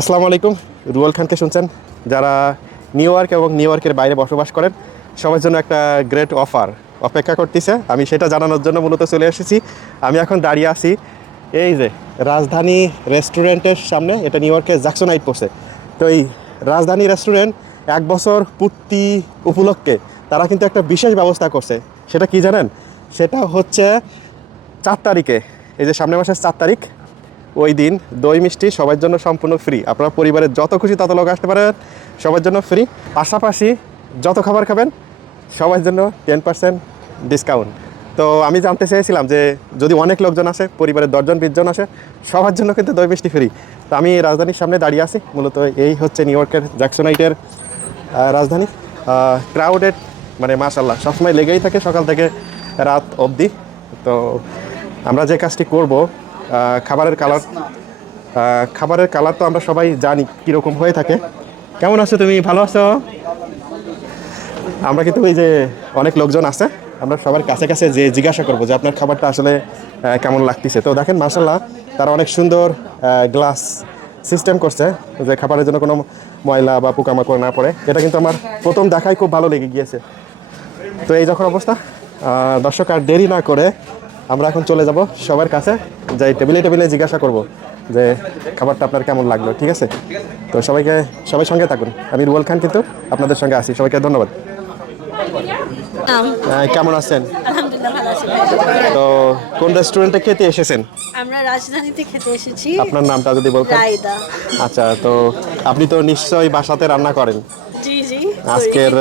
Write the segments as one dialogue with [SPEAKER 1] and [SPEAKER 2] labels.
[SPEAKER 1] আসসালামু আলাইকুম। রুয়াল খানকে শুনছেন? যারা নিউ ইয়র্ক এবং নিউ ইয়র্কের বাইরে বসবাস করেন, সবার জন্য একটা গ্রেট অফার অপেক্ষা করতেছে। আমি সেটা জানানোর জন্য মূলত চলে এসেছি। আমি এখন দাঁড়িয়ে আছি এই যে রাজধানী রেস্টুরেন্টের সামনে, এটা নিউ ইয়র্কের জ্যাকসোনাইট পড়ছে তো এই রাজধানী রেস্টুরেন্ট এক বছর পূর্তি উপলক্ষে তারা কিন্তু একটা বিশেষ ব্যবস্থা করছে। সেটা কি জানেন? সেটা হচ্ছে চার তারিখে। এই যে সামনের মাসের চার তারিখ ওই দিন দই মিষ্টি সবার জন্য সম্পূর্ণ ফ্রি আপনার পরিবারের যত খুশি তত লোক আসতে পারেন, সবার জন্য ফ্রি পাশাপাশি যত খাবার খাবেন, সবার জন্য টেন পার্সেন্ট ডিসকাউন্ট তো আমি জানতে চেয়েছিলাম যে যদি অনেক লোকজন আসে, পরিবারের দশজন, বিশজন আসে, সবার জন্য কিন্তু দই মিষ্টি ফ্রি তো আমি রাজধানীর সামনে দাঁড়িয়ে আছি, মূলত এই হচ্ছে নিউ ইয়র্কের জ্যাকসোনাইটের রাজধানী। ক্রাউডেড মানে মাশাল্লাহ সবসময় লেগেই থাকে সকাল থেকে রাত অবধি। তো আমরা যে কাজটি করব খাবারের কালার খাবারের কালার তো আমরা সবাই জানি কীরকম হয়ে থাকে। কেমন আছো তুমি? ভালো আছো? আমরা কিন্তু এই যে অনেক লোকজন আছে আমরা সবার কাছে কাছে যে জিজ্ঞাসা করব যে আপনার খাবারটা আসলে কেমন লাগতেছে। তো দেখেন মাসাল্লাহ তারা অনেক সুন্দর গ্লাস সিস্টেম করছে যে খাবারের জন্য কোনো ময়লা বা পোকামাকড় না পড়ে। এটা কিন্তু আমার প্রথম দেখাই খুব ভালো লেগে গিয়েছে। তো এই যখন অবস্থা দর্শক আর দেরি না করে আমরা এখন চলে যাব সবার কাছে। যাই টেবিলে টেবিলে জিজ্ঞাসা করব যে খাবারটা আপনার কেমন লাগল ঠিক আছে? তো সবাইকে সবাই সঙ্গে থাকুন। আমি রুয়াল খান কিন্তু আপনাদের সঙ্গে আসি সবাইকে ধন্যবাদ।
[SPEAKER 2] নাম?
[SPEAKER 1] কেমন আছেন? তো কোন রেস্টুরেন্টে খেতে এসেছেন?
[SPEAKER 2] আমরা রাজধানীতে খেতে এসেছি।
[SPEAKER 1] আপনার নামটা যদি বলতেন। আচ্ছা তো আপনি তো নিশ্চয়ই বাসাতে রান্না করেন। আজকের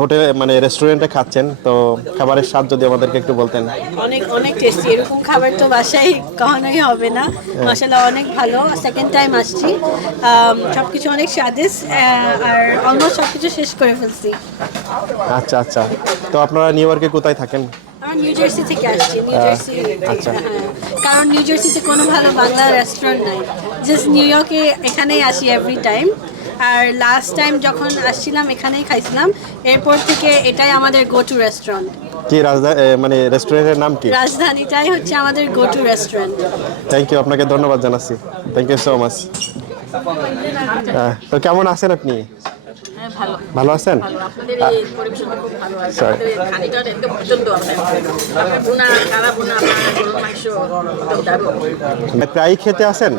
[SPEAKER 1] হোটেলে মানে রেস্টুরেন্টে খাচ্ছেন তো খাবারের স্বাদ যদি আমাদেরকে একটু বলতেন।
[SPEAKER 2] অনেক অনেক টেস্টি এরকম খাবার তো বাসায় কখনোই হবে না। মশলা অনেক ভালো। সেকেন্ড টাইম আসছি। সব কিছু অনেক আহ, আর অলমোস্ট সব কিছু শেষ করে ফেলছি।
[SPEAKER 1] আচ্ছা আচ্ছা। তো আপনারা নিউ ইয়র্কে কোথায় থাকেন?
[SPEAKER 2] আমরা নিউ জার্সি থেকে আসছি। নিউ জার্সি
[SPEAKER 1] আচ্ছা।
[SPEAKER 2] হ্যাঁ। কারণ নিউ জার্সিতে কোনো ভালো বাংলা রেস্টুরেন্ট নাই। জাস্ট নিউ ইয়র্কে এখানেই আসি এভরি টাইম আর লাস্ট টাইম যখন আসছিলাম এখানেই খাইছিলাম। এরপর থেকে এটাই আমাদের গো টু রেস্টুরেন্ট
[SPEAKER 1] কি রাজধানী মানে রেস্টুরেন্টের নাম কি?
[SPEAKER 2] রাজধানীটাই হচ্ছে আমাদের go to restaurant
[SPEAKER 1] thank you আপনাকে ধন্যবাদ জানাচ্ছি। থ্যাংক ইউ সো মাচ তো কেমন আছেন আপনি?
[SPEAKER 3] ভালো।
[SPEAKER 1] ভালো আছেন? প্রায়ই খেতে আসেন?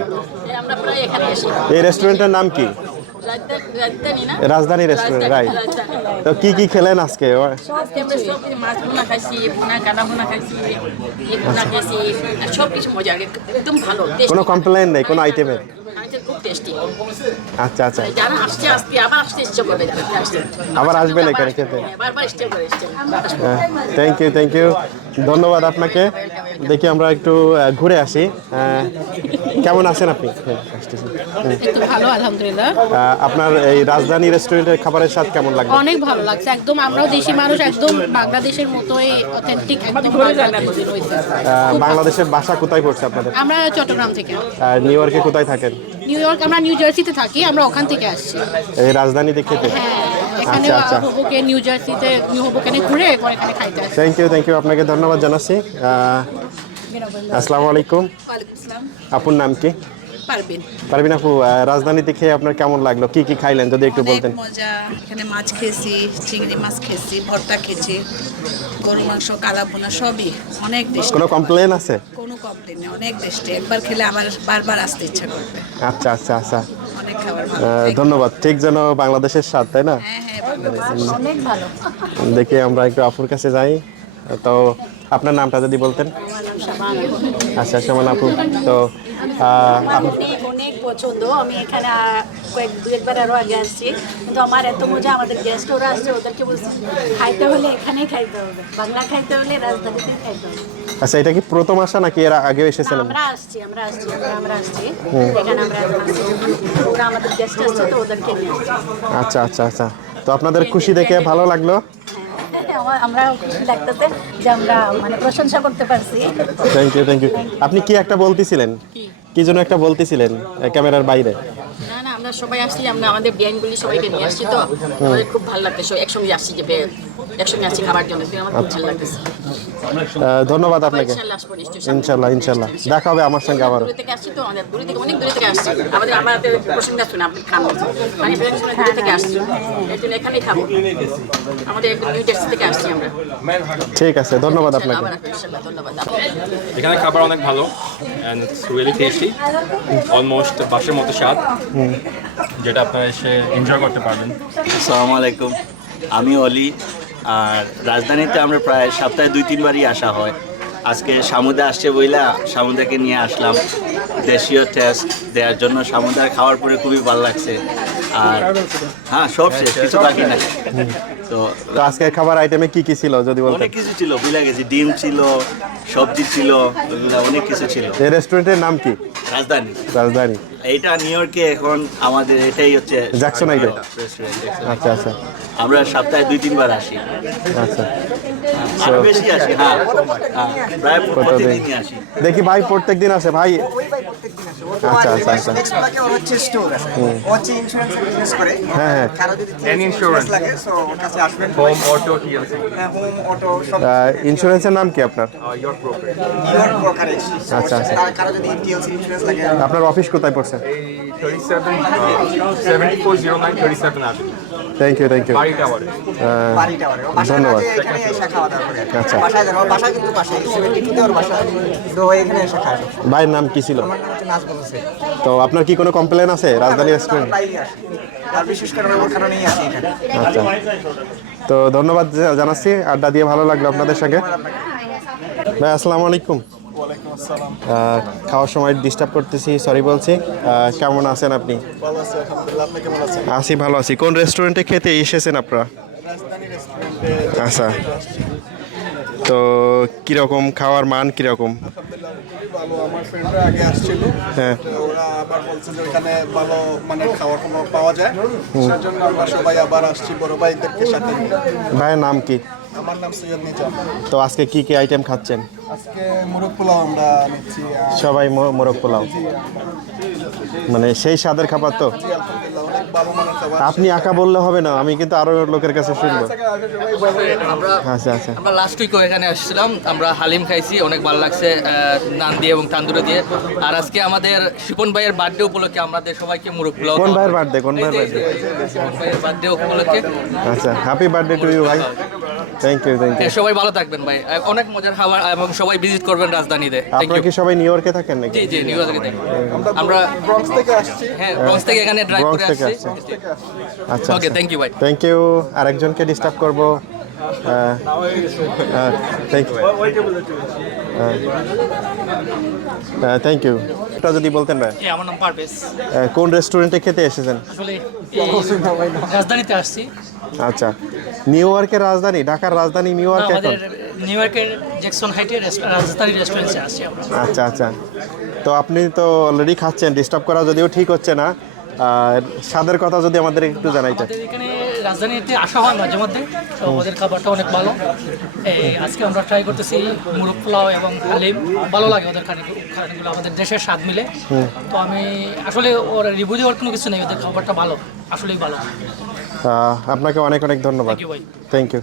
[SPEAKER 3] এই আমরা প্রায় এখানে আসি
[SPEAKER 1] এই রেস্টুরেন্টের নাম কি?
[SPEAKER 3] রাজধানী
[SPEAKER 1] রেস্টুরেন্ট রাইট তো কি কি খেলেন আজকে?
[SPEAKER 3] কানা
[SPEAKER 1] কমপ্লেন নেই কোনো আইটেমের
[SPEAKER 3] টেস্টি
[SPEAKER 1] আচ্ছা আচ্ছা।
[SPEAKER 3] যারা আসছে আজকে আবার আসতে ইচ্ছে করবে যারা
[SPEAKER 1] আবার আসবেন এখানে খেতে?
[SPEAKER 3] হ্যাঁ, বারবার ইচ্ছে করে এসছে
[SPEAKER 1] থ্যাংক ইউ থ্যাংক ইউ ধন্যবাদ আপনাকে। দেখি আমরা একটু ঘুরে আসি। কেমন আছেন আপনি? হ্যাঁ,
[SPEAKER 4] ভালো আলহামদুলিল্লাহ।
[SPEAKER 1] আপনার এই রাজধানী রেস্টুরেন্টের খাবারের স্বাদ কেমন লাগল?
[SPEAKER 4] অনেক ভালো লাগছে। একদম আমরাও দেশি মানুষ একদম বাংলাদেশের মতোই অথেন্টিক একদম বাংলাদেশের
[SPEAKER 1] বাংলাদেশের বাসা কোথায় পড়ছে আপনাদের?
[SPEAKER 4] আমরা চট্টগ্রাম থেকে।
[SPEAKER 1] আর নিউ ইয়র্কে কোথায় থাকেন?
[SPEAKER 4] নিউ ইয়র্ক আমরা নিউ জার্সিতে থাকি আমরা ওখান থেকে আসছি।
[SPEAKER 1] এই রাজধানীতে খেতে?
[SPEAKER 4] হ্যাঁ এখানে
[SPEAKER 1] আচ্ছা, আচ্ছা।
[SPEAKER 4] হবুকে নিউ জার্সিতে নিউ হবুকেনে ঘুরে এরপর এখানে খাইতে আসছি।
[SPEAKER 1] থ্যাংক ইউ থ্যাংক ইউ আপনাকে ধন্যবাদ জানাচ্ছি। আহ, আসসালামু আলাইকুম। আপনার নাম কি?
[SPEAKER 5] পারবেন।
[SPEAKER 1] পারবিন আপু রাজধানীতে খেয়ে আপনার কেমন লাগল? কি কি খাইলেন যদি একটু বলতেন?
[SPEAKER 5] মজা। এখানে মাছ খেয়েছি চিংড়ি মাছ খেয়েছি ভর্তা খেয়েছি গরু মাংস কালা বোনা সবই অনেক টেস্টি।
[SPEAKER 1] কোনো কমপ্লেন আছে?
[SPEAKER 5] কোনো কমপ্লেন নেই অনেক টেস্টি। একবার খেলে আবার বারবার আসতে ইচ্ছা করবে।
[SPEAKER 1] আচ্ছা আচ্ছা আচ্ছা।
[SPEAKER 5] অনেক খাবার
[SPEAKER 1] ধন্যবাদ। ঠিক যেন বাংলাদেশের স্বাদ তাই না?
[SPEAKER 5] হ্যাঁ হ্যাঁ
[SPEAKER 1] দেখি আমরা একটু আপুর কাছে যাই। তো আপনার নামটা যদি বলতেন। আচ্ছা সমান আপু তো
[SPEAKER 2] অনেক পছন্দ। আমি এখানে আহ, কয়েক দু একবার আরও আগে আসছি। কিন্তু আমার এত মজা আমাদের গেস্ট ওরা আসছে ওদেরকে খাইতে হলে এখানেই খাইতে হবে। বাংলা খাইতে হলে রাজধানীতেই খাইতে হবে।
[SPEAKER 1] আচ্ছা এটা কি প্রথম আসা নাকি এর আগেও এসেছিলেন
[SPEAKER 2] আমরা আসছি আমরা আসছি আমরা আমরা আসছি। এখানে আমরা ওরা আমাদের গেস্ট আসছে তো ওদেরকে নিয়ে আসছি।
[SPEAKER 1] আচ্ছা আচ্ছা আচ্ছা। তো আপনাদের খুশি দেখে ভালো লাগল?
[SPEAKER 2] আমার- আমরা খুশি লাগতেছে যে আমরা মানে প্রশংসা করতে পারছি।
[SPEAKER 1] থ্যাংক ইউ থ্যাংক ইউ আপনি কি একটা বলতেছিলেন? কি? যেন একটা বলতেছিলেন ক্যামেরার বাইরে?
[SPEAKER 3] না না আমরা সবাই আসছি আমরা আমাদের বিয়ানগুলি সবাইকে নিয়ে আসছি তো। আমাদের খুব ভালো লাগতেছে একসঙ্গে আসছি যে একসঙ্গে আসছি খাবার জন্য। আমার খুব ভালো লাগতেছে।
[SPEAKER 1] ধন্যবাদ আপনাকে।
[SPEAKER 3] ইনশাল্লাহ
[SPEAKER 1] ইনশাল্লাহ দেখা হবে আমার সঙ্গে আবারও।
[SPEAKER 3] দূরে থেকে আসছি তো আমাদের দূরে থেকে অনেক দূরে থেকে আসছি। আমাদের আমাদের প্রসঙ্গ আসছে না আপনি খান। মানে
[SPEAKER 1] ঠিক আছে ধন্যবাদ আপনাকে।
[SPEAKER 6] এখানে খাবার অনেক ভালো রিয়েলি টেস্টি অলমোস্ট বাসের মতো স্বাদ যেটা আপনারা এসে এনজয় করতে পারবেন।
[SPEAKER 7] আসসালামু আলাইকুম। আমি অলি আর রাজধানীতে আমরা প্রায় সপ্তাহে দুই, তিনবারই আসা হয়। আজকে সামুদা আসছে বইলা, সামুদাকে নিয়ে আসলাম। দেশীয় টেস্ট দেওয়ার জন্য সামুদার খাওয়ার পরে খুবই ভালো লাগছে। আর হ্যাঁ সব শেষ কিছু বাকি নাই। তো
[SPEAKER 1] তো খাবার আইটেমে কি কি ছিল যদি বলতেন?
[SPEAKER 7] অনেক কিছু ছিল বুঝলা গেছি ডিম ছিল সবজি ছিল অনেক কিছু ছিল।
[SPEAKER 1] এই রেস্টুরেন্টের নাম কি?
[SPEAKER 7] রাজধানী।
[SPEAKER 1] রাজধানী।
[SPEAKER 7] এইটা নিউ ইয়র্কে এখন আমাদের এটাই হচ্ছে
[SPEAKER 1] জ্যাকসন আইডে?
[SPEAKER 7] রেস্টুরেন্ট
[SPEAKER 1] আচ্ছা আচ্ছা।
[SPEAKER 7] আমরা সপ্তাহে দুই তিনবার আসি।
[SPEAKER 1] আচ্ছা।
[SPEAKER 7] আরও বেশি আসি হ্যাঁ। হ্যাঁ, প্রায় প্রতিদিনই আসি।
[SPEAKER 1] দেখি ভাই প্রত্যেক দিন আসে। ভাই আচ্ছা আচ্ছা আচ্ছা।
[SPEAKER 8] নেক্সট ওর হচ্ছে স্টোর আছে ও হচ্ছে ইন্স্যুরেন্স বিজনেস করে।
[SPEAKER 1] হ্যাঁ হ্যাঁ।
[SPEAKER 8] কারও যদি
[SPEAKER 6] Any insurance?
[SPEAKER 8] লাগে সো ওর কাছে আসবেন।
[SPEAKER 6] Home auto TLC
[SPEAKER 8] home auto সব
[SPEAKER 1] ইন্স্যুরেন্সের নাম কি আপনার?
[SPEAKER 8] ব্রোকারেজ
[SPEAKER 1] আচ্ছা, আচ্ছা।
[SPEAKER 8] কারও যদি টিএলসি ইন্স্যুরেন্স লাগে।
[SPEAKER 1] আপনার অফিস কোথায় পড়ছে?
[SPEAKER 6] এই thirty seven seventy four zero nine thirty seven আসবে
[SPEAKER 1] থ্যাংক ইউ থ্যাংক ইউ ধন্যবাদ। আচ্ছা। ভাইয়ের নাম কি ছিল? তো আপনার কি কোনো কমপ্লেন আছে? রাজধানী রেস্টুরেন্ট আচ্ছা। তো ধন্যবাদ জানাচ্ছি। আড্ডা দিয়ে ভালো লাগল আপনাদের সঙ্গে। ভাই আসসালামু আলাইকুম। খাওয়ার সময় ডিস্টার্ব করতেছি সরি বলছি। কেমন আছেন আপনি? আছি ভালো আছি। কোন রেস্টুরেন্টে খেতে এসেছেন আপনারা? আচ্ছা। তো কীরকম খাওয়ার মান কীরকম? হ্যাঁ। ভাইয়ের নাম কি?
[SPEAKER 9] আমার নাম সৈয়দ নিজাম।
[SPEAKER 1] তো আজকে কি কি আইটেম খাচ্ছেন?
[SPEAKER 9] আজকে মোরগ পোলাও আমরা নিচ্ছি
[SPEAKER 1] সবাই মোরগ পোলাও। মানে সেই স্বাদের খাবার তো? আপনি একা বললে হবে না আমি কিন্তু আরও লোকের কাছে শুনব। আচ্ছা আচ্ছা
[SPEAKER 10] আমরা লাস্ট উইকও এখানে আসছিলাম আমরা হালিম খাইছি অনেক ভালো লাগছে নান দিয়ে এবং তান্দুরে দিয়ে। আর আজকে আমাদের শিপন ভাইয়ের বার্থডে উপলক্ষে আমাদের সবাইকে মুরগ পোলাও
[SPEAKER 1] কোন ভাইয়ের বার্থডে কোন ভাইয়ের বার্থডে
[SPEAKER 10] শিপন ভাইয়ের বার্থডে উপলক্ষে।
[SPEAKER 1] আচ্ছা হ্যাপি বার্থডে টু ইউ ভাই। থ্যাংক ইউ থ্যাংক ইউ
[SPEAKER 10] সবাই ভালো থাকবেন ভাই। অনেক মজার খাবার এবং সবাই ভিজিট করবেন রাজধানীতে। থ্যাংক
[SPEAKER 1] আপনারা
[SPEAKER 10] ইউ
[SPEAKER 1] কি সবাই নিউ ইয়র্কে থাকেন নাকি?
[SPEAKER 10] জি জি নিউ ইয়র্কে আমরা
[SPEAKER 9] ব্রঙ্কস থেকে আসছি।
[SPEAKER 10] হ্যাঁ ব্রঞ্জ থেকে এখানে ড্রাইভ করে আসছি।
[SPEAKER 1] আচ্ছা
[SPEAKER 10] ওকে থ্যাংক ইউ ভাই
[SPEAKER 1] থ্যাংক ইউ আরেকজনকে ডিস্টার্ব করব। থ্যাংক ইউ থ্যাংক ইউ এটা যদি বলতেন ভাই।
[SPEAKER 11] আমার নাম পারভেজ।
[SPEAKER 1] কোন রেস্টুরেন্টে খেতে এসেছেন?
[SPEAKER 11] আসলে রাজধানীতে আসছি।
[SPEAKER 1] আচ্ছা। নিউ ইয়র্কের রাজধানী ঢাকার রাজধানী নিউ ইয়র্ক এখন?
[SPEAKER 11] নিউ ইয়র্কের জ্যাকসন হাইটের রেস্ট- রাজধানী রেস্টুরেন্টে আসছি আমরা।
[SPEAKER 1] আচ্ছা আচ্ছা। তো আপনি তো অলরেডি খাচ্ছেন ডিস্টার্ব করা যদিও ঠিক হচ্ছে না আর স্বাদের কথা যদি আমাদের একটু
[SPEAKER 11] জানাইতে। এখানে রাজধানীতে আসা হয় মাঝে মধ্যে। তো ওদের খাবারটা অনেক ভালো। এই আজকে আমরা ট্রাই করতেছি মুরগ পোলাও এবং হালিম। ভালো লাগে ওদের খানি খানিগুলো আমাদের দেশের স্বাদ মিলে। তো আমি আসলে ওর রিভিউ দেওয়ার কোনো কিছু নেই ওদের খাবারটা ভালো আসলেই ভালো।
[SPEAKER 1] আপনাকে অনেক অনেক ধন্যবাদ। থ্যাংক ইউ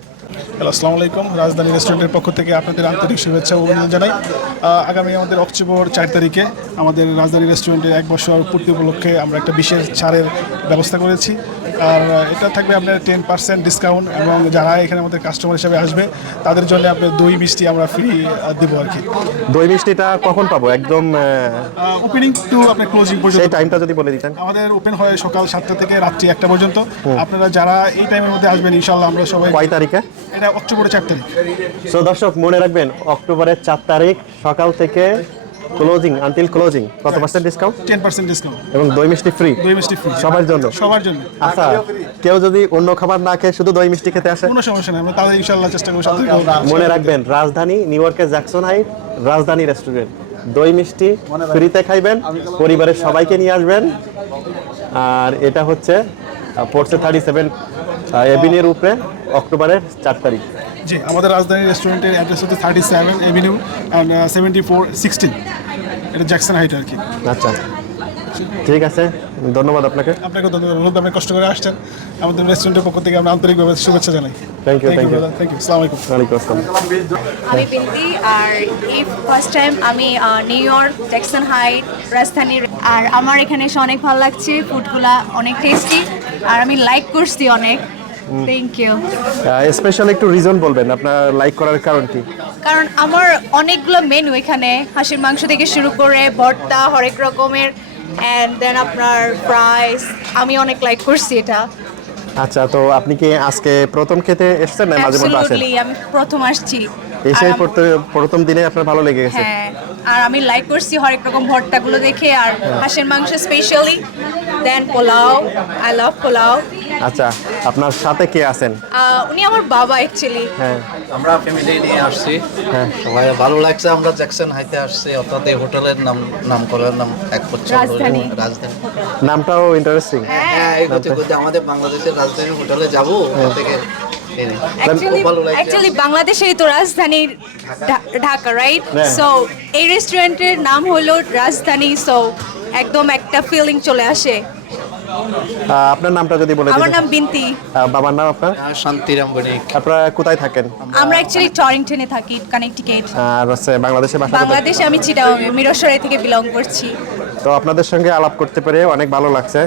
[SPEAKER 9] হ্যালো আসসালামু আলাইকুম রাজধানী রেস্টুরেন্টের পক্ষ থেকে আপনাদের আন্তরিক শুভেচ্ছা ও অভিনন্দন জানাই। আগামী আমাদের অক্টোবর চার তারিখে আমাদের রাজধানী রেস্টুরেন্টের এক বছর পূর্তি উপলক্ষে আমরা একটা বিশেষ ছাড়ের ব্যবস্থা করেছি। আর এটা থাকবে আপনার টেন পার্সেন্ট ডিসকাউন্ট এবং যারা এখানে আমাদের কাস্টমার হিসেবে আসবে তাদের জন্য আপনার দই মিষ্টি আমরা ফ্রি দেবো আর কি।
[SPEAKER 1] দই মিষ্টিটা কখন পাবো? একদম
[SPEAKER 9] ওপেনিং টু আপনার ক্লোজিং
[SPEAKER 1] সেই
[SPEAKER 9] পর্যন্ত
[SPEAKER 1] টাইমটা যদি বলে দিতেন।
[SPEAKER 9] আমাদের ওপেন হয় সকাল সাতটা থেকে রাত্রি একটা পর্যন্ত। আপনারা যারা এই টাইমের মধ্যে আসবেন ইনশাল্লাহ আমরা সবাই
[SPEAKER 1] কয় তারিখে?
[SPEAKER 9] এটা অক্টোবরের চার তারিখ।
[SPEAKER 1] সো দর্শক মনে রাখবেন অক্টোবরের চার তারিখ সকাল থেকে ক্লোজিং আনটিল ক্লোজিং কত percent discount
[SPEAKER 9] ten percent discount
[SPEAKER 1] এবং দই মিষ্টি ফ্রি
[SPEAKER 9] দই মিষ্টি ফ্রি
[SPEAKER 1] সবার জন্য?
[SPEAKER 9] সবার জন্য।
[SPEAKER 1] আচ্ছা কেউ যদি অন্য খাবার না খেয়ে শুধু দই মিষ্টি খেতে আসে?
[SPEAKER 9] কোনো সমস্যা নেই আমরা তাদের ইনশাল্লাহ চেষ্টা করব সাথে
[SPEAKER 1] মনে রাখবেন রাজধানী নিউ ইয়র্কের জ্যাকসন হাইট রাজধানী রেস্টুরেন্ট দই মিষ্টি ফ্রিতে খাইবেন পরিবারের সবাইকে নিয়ে আসবেন। আর এটা হচ্ছে পড়ছে থার্টি সেভেন এভিনিউর উপরে অক্টোবরের চার তারিখ।
[SPEAKER 9] জি আমাদের রাজধানী রেস্টুরেন্টের অ্যাড্রেস হচ্ছে thirty seven avenue and seventy four sixteen এটা জ্যাকসন হাইট আর কি।
[SPEAKER 1] আচ্ছা ঠিক আছে ধন্যবাদ আপনাকে।
[SPEAKER 9] আপনাকে ধন্যবাদ অনুরোধ আপনি কষ্ট করে আসছেন। আমাদের রেস্টুরেন্টের পক্ষ থেকে আমরা আন্তরিকভাবে শুভেচ্ছা জানাই।
[SPEAKER 1] Thank you thank you
[SPEAKER 9] thank you আসসালামু আলাইকুম
[SPEAKER 1] ওয়ালাইকুম আসসালাম
[SPEAKER 12] আমি বিন্দি আর এই ফার্স্ট টাইম আমি নিউ ইয়র্ক জ্যাকসন হাইট রাজধানীর আর আমার এখানে এসে অনেক ভালো লাগছে। ফুডগুলা অনেক টেস্টি আর আমি লাইক করছি অনেক। থ্যাংক ইউ
[SPEAKER 1] স্পেশাল একটু রিজন বলবেন আপনার লাইক করার কারণ কি?
[SPEAKER 12] কারণ আমার অনেকগুলো মেনু এখানে হাঁসের মাংস থেকে শুরু করে ভর্তা হরেক রকমের অ্যান্ড দেন আপনার প্রাইস আমি অনেক লাইক করছি এটা।
[SPEAKER 1] আচ্ছা তো আপনি কি আজকে প্রথম খেতে এসেছেন না মাঝে মধ্যে আসেন?
[SPEAKER 12] আমি প্রথম আসছি।
[SPEAKER 1] এসে প্রথম- দিনে আপনার ভালো লেগে গেছে?
[SPEAKER 12] হ্যাঁ আর আমি লাইক করছি হরেক রকম ভর্তাগুলো দেখে আর হাঁসের মাংস specially then pulao I love pulao.
[SPEAKER 1] আচ্ছা আপনার সাথে কে আছেন?
[SPEAKER 12] আহ, উনি আমার বাবা অ্যাকচুয়ালি
[SPEAKER 1] হ্যাঁ।
[SPEAKER 13] আমরা ফ্যামিলি নিয়ে আসছি।
[SPEAKER 1] হ্যাঁ।
[SPEAKER 13] সবাই ভালো লাগছে আমরা জ্যাকসন হাইতে আসছি অর্থাৎ এই হোটেলের নাম নাম করার নাম এক ধরে
[SPEAKER 12] রাজধানী।
[SPEAKER 13] রাজধানী।
[SPEAKER 1] নামটাও ইন্টারেস্টিং
[SPEAKER 13] হ্যাঁ। এই করতে করতে আমাদের বাংলাদেশের রাজধানী হোটেলে যাব ওখান থেকে
[SPEAKER 12] অ্যাকচুয়ালি বাংলাদেশেরই তো রাজধানীর ঢাকা রাইট
[SPEAKER 1] হ্যাঁ।
[SPEAKER 12] সো এই রেস্টুরেন্টের নাম হলো রাজধানী সো একদম একটা ফিলিং চলে আসে।
[SPEAKER 1] আপনার নামটা যদি বলে
[SPEAKER 12] আমার নাম বিনতি।
[SPEAKER 1] আহ, বাবার নাম আপনার?
[SPEAKER 13] শান্তিরাম বণিক
[SPEAKER 1] আপনারা কোথায় থাকেন?
[SPEAKER 12] আমরা অ্যাকচুয়ালি টরিংটনে থাকি কানেক্টিকেট
[SPEAKER 1] আর হচ্ছে বাংলাদেশে?
[SPEAKER 12] বাংলাদেশে আমি চিটাগং মিরসরাই থেকে বিলং করছি।
[SPEAKER 1] তো আপনাদের সঙ্গে আলাপ করতে পেরে অনেক ভালো লাগছে।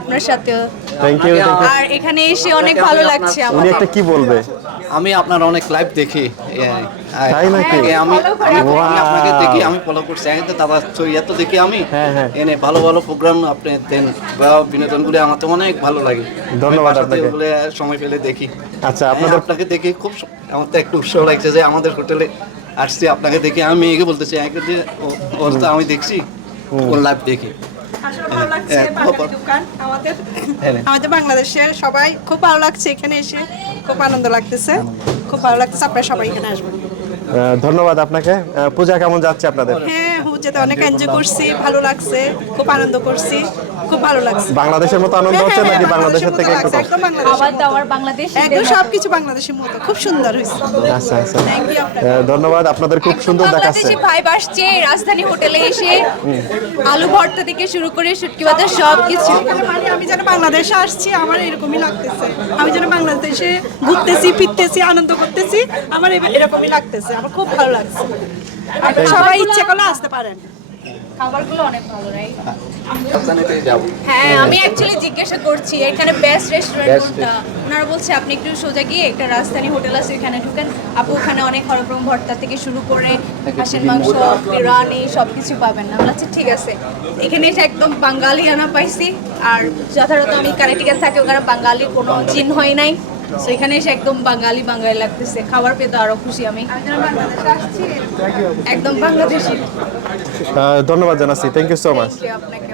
[SPEAKER 12] আপনার সাথেও।
[SPEAKER 1] থ্যাংক ইউ
[SPEAKER 12] আর এখানে এসে অনেক ভালো লাগছে
[SPEAKER 1] উনি একটা কি বলবে?
[SPEAKER 13] আমি আপনার অনেক লাইভ দেখি।
[SPEAKER 1] তাই নাকি?
[SPEAKER 13] আমি আমি
[SPEAKER 1] Wow.
[SPEAKER 13] আমি আপনাকে দেখি আমি ফলো করছি। আগে দাদা চরিয়া তো দেখি আমি।
[SPEAKER 1] হ্যাঁ, হ্যাঁ।
[SPEAKER 13] এনে ভালো ভালো প্রোগ্রাম আপনি দেন বা বিনোদনগুলো আমার তো অনেক ভালো লাগে।
[SPEAKER 1] ধন্যবাদ আপনাকে।
[SPEAKER 13] সময় পেলে দেখি।
[SPEAKER 1] আচ্ছা
[SPEAKER 13] হ্যাঁ,
[SPEAKER 1] আপনাদের
[SPEAKER 13] আপনাকে দেখে খুব আমার তো একটু উৎসাহ লাগছে যে আমাদের হোটেলে আসছি আপনাকে দেখে আমি মেয়েকে বলতেছি আমি দেখছি। ওর লাইভ দেখি।
[SPEAKER 2] আসলে ভালো লাগছে বাঙালি দোকান আমাদের
[SPEAKER 13] হ্যাঁ।
[SPEAKER 2] আমাদের বাংলাদেশের সবাই খুব ভালো লাগছে এখানে এসে খুব আনন্দ লাগতেছে খুব ভালো লাগতেছে আপনারা সবাই এখানে আসবেন।
[SPEAKER 1] আহ, ধন্যবাদ আপনাকে। আহ, পূজা কেমন যাচ্ছে আপনাদের?
[SPEAKER 2] হ্যাঁ হুজেতে অনেক এনজয় করছি ভালো লাগছে খুব আনন্দ করছি। খুব ভালো লাগছে।
[SPEAKER 1] বাংলাদেশের মতো আনন্দ
[SPEAKER 2] হ্যাঁ,
[SPEAKER 1] হচ্ছে
[SPEAKER 2] হ্যাঁ,
[SPEAKER 1] নাকি
[SPEAKER 2] হ্যাঁ,
[SPEAKER 1] বাংলাদেশের থেকে একটু
[SPEAKER 2] একদম
[SPEAKER 12] দাবার বাংলাদেশ
[SPEAKER 2] একদম সবকিছু বাংলাদেশের মতো খুব সুন্দর হয়েছে।
[SPEAKER 1] আচ্ছা আচ্ছা। ধন্যবাদ আপনাদের খুব সুন্দর দেখাচ্ছে।
[SPEAKER 12] বাংলাদেশি ভাইব আসছে রাজধানী হোটেলে এসে আলু ভর্তা থেকে শুরু করে শুটকি বাজার সব কিছু
[SPEAKER 2] মানে আমি যেন বাংলাদেশে আসছি আমার এরকমই লাগতেছে। আমি যেন বাংলাদেশে ঘুরতেছি ফিরতেছি আনন্দ করতেছি আমার এরকমই লাগতেছে আমার খুব ভালো লাগছে। সবাই ইচ্ছে করলে আসতে পারেন।
[SPEAKER 12] খাবারগুলো অনেক ভালো রাইট হ্যাঁ আমি অ্যাকচুয়ালি জিজ্ঞাসা করছি এখানে বেস্ট রেস্টুরেন্ট কোনটা? ওনারা বলছে আপনি একটু সোজা গিয়ে একটা রাজধানী হোটেল আছে ওখানে ঢুকেন। আপু ওখানে অনেক হরক্রম ভর্তা থেকে শুরু করে হাঁসের মাংস বিরিয়ানি সব কিছু পাবেন না। বলছে ঠিক আছে। এখানে এসে একদম বাঙালিয়ানা পাইছি। আর যথাযথ আমি কানেটিকান থাকি ওখানে বাঙালির কোনো চিহ্নই নাই। তো এখানে এসে একদম বাঙালি বাঙালি লাগতেছে। খাবার পেতে তো আরও খুশি আমি। একদম বাংলাদেশি।
[SPEAKER 1] ধন্যবাদ জানাচ্ছি। থ্যাংক ইউ সো মাচ
[SPEAKER 12] আপনাকে